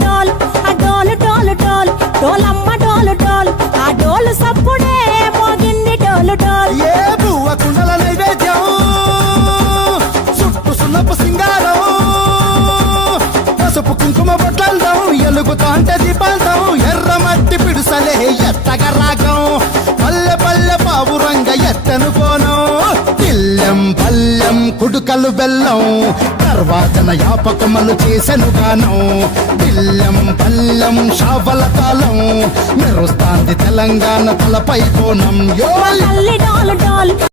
డోల్ ఆ డోలు డోలు డోల్ డోలమ్మ డోలు డోల్ ఆ డోలు సప్పుడే మోగింది డోలు డోల్. ఏ బువ్వ కుండల నైవేద్యం చుట్టు సున్నపు సింగారం పసుపు కుంకుమ బొట్లందం ఎలుగుతాంటే దీపాంతం ఎర్రమట్టి పిడుసలే ఎత్తగ రాగం పల్లె పల్లె పావురంగ ఎత్తను కోనం తిల్లెం పల్లెం కుడుకలు బెల్లం తర్వాతన యాపకమలు చేసెను గానం తిల్లెం పల్లెం షావల కాలం మెరుస్తాంది తెలంగాణ తలపై కోణం యో తల్లి డోలు డోల్